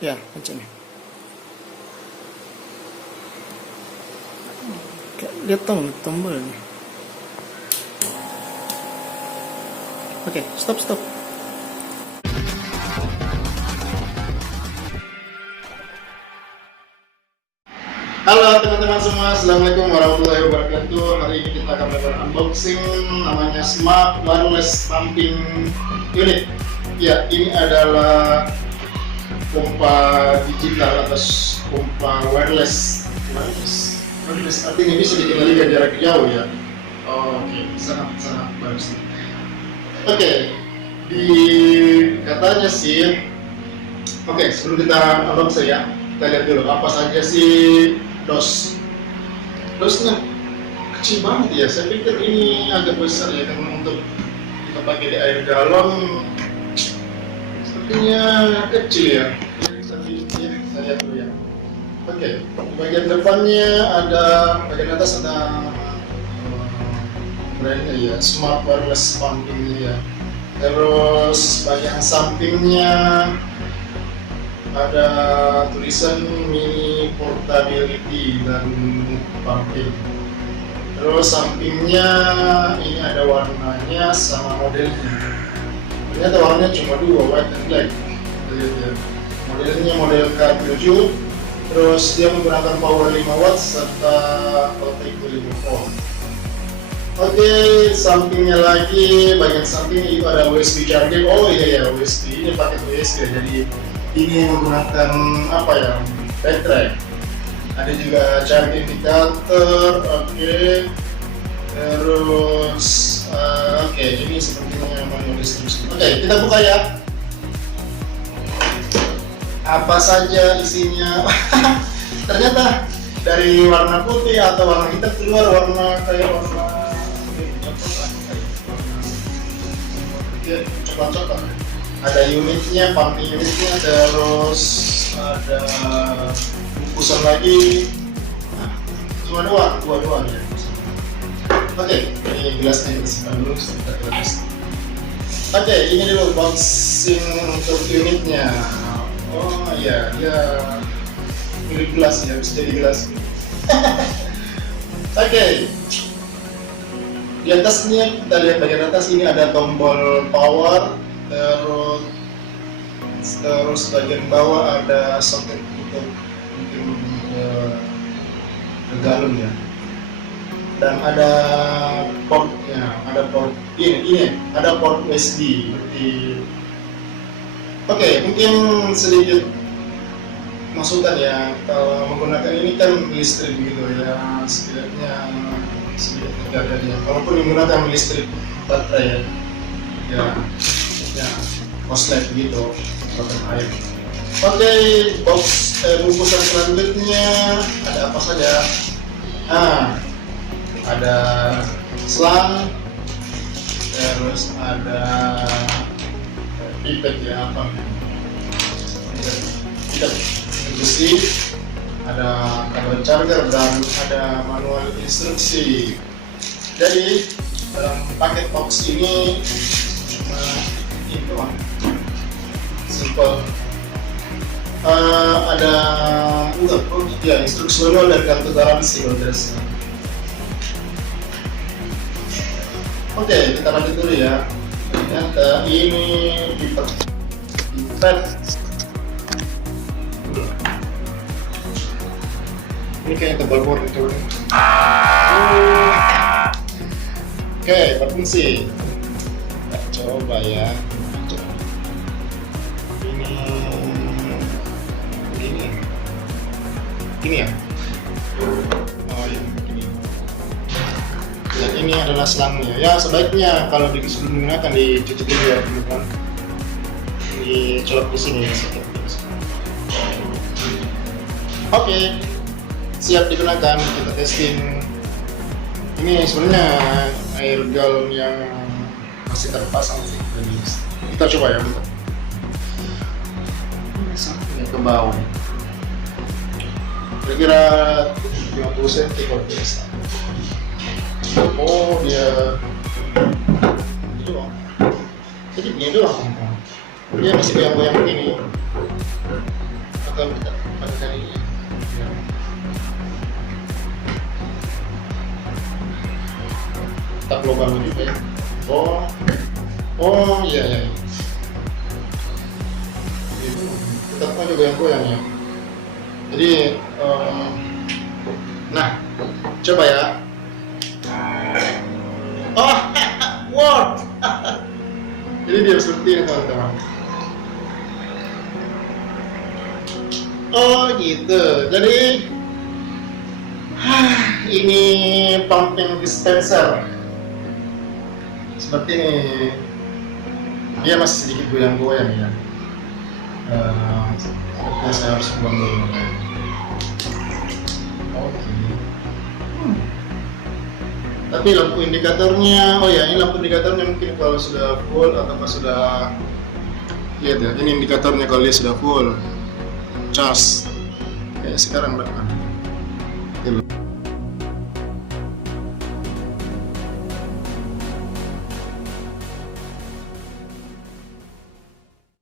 Ya, pencet nih. Lihat dong tombolnya. Oke, stop. Halo teman-teman semua, assalamualaikum warahmatullahi wabarakatuh. Hari ini kita akan melakukan unboxing namanya Smart Wireless Pumping Unit. Ya, ini adalah pompa digital atau pompa wireless. Artinya bisa dikendalikan dari jarak jauh ya. Oke, sangat bagus. Oke, di katanya sih. Oke, sebelum kita unboxing ya, kita lihat dulu apa saja sih dosnya kecil banget ya. Saya pikir ini agak besar ya, karena untuk kita pakai di air galon sepertinya kecil ya. Kita lihat dulu ya. Oke, di bagian depannya bagian atas ada brandnya ya, Smart Wireless Pumping ya. Terus bagian sampingnya ada tulisan mini portability dan pumping. Terus sampingnya ini ada warnanya sama modelnya. Ternyata warnanya cuma dua, white and black. Ya. Modelnya model K7. Terus dia menggunakan power 5 watt serta voltage 5 volt. Oke, sampingnya lagi, bagian sampingnya itu ada USB charger. Oh iya ya, USB ini pakai USB ya, jadi ini menggunakan apa ya, baterai. Ada juga charge indicator. Oke. Terus oke, ini sepertinya manual instruction. Oke, kita buka ya. Apa saja isinya? Ternyata dari warna putih atau warna hitam keluar warna kayak warna coklat. Ada unitnya, pumping unitnya, terus ada bungkusan lagi. Nah, cuma dua doang ya. Oke, ini gelasnya kita simpan dulu, kita lepas. Oke, ini dulu boxing untuk unitnya. Oh iya, dia mirip gelas ya, bisa jadi gelas. Oke. Di atasnya kita lihat bagian atas ini ada tombol power. Terus bagian bawah ada soket untuk galon ya, dan ada portnya, ada port ini ada port USB. Oke, mungkin sedikit masukan ya, kalau menggunakan ini kan listrik gitu ya, setidaknya sedikit terjadi ya, walaupun menggunakan listrik baterai ya koslet gitu, pakai air. Oke, bungkusan selanjutnya ada apa saja? Ada selang, terus ada pipet ya, pipet besi, ada kabel charger, dan ada manual instruksi. Jadi dalam paket box ini ini doang, simple. Ada instruksi manual dan kartu garansi kalau tidak salah. Oke, kita lanjut dulu ya. Ternyata ini pipet. Ini kayaknya tebal banget itu. Oke, berfungsi. Kita coba ya. Ini ya. Oh iya, ini. Dan ini adalah selangnya. Ya, sebaiknya kalau sebelum digunakan dicuci dulu ya, teman-teman. Dicolok di sini ya. Oke, siap digunakan. Kita testing. Ini sebenarnya air galon yang masih terpasang sih. Jadi kita coba ya, bentar. Ini sampai ke bawah. Kira-kira 50 cm kalau biasa. Oh, dia itu loh. Jadi begini doang. Dia masih goyang-goyang begini. atau kita pakai ini ya. Kita lubang juga ya. Oh iya ya. Itu tetapnya juga yang goyang ya. Jadi nah coba ya. Oh what? Jadi dia seperti ini teman-teman. Oh gitu. Jadi ini pumping dispenser. Seperti ini. Dia masih sedikit goyang-goyang ya. Sepertinya saya harus buang dulu. Oke. Tapi lampu indikatornya, oh ya ini lampu indikatornya mungkin kalau sudah full atau pas sudah lihat ya. Ini indikatornya kalau dia sudah full charge. Kayak sekarang berapa?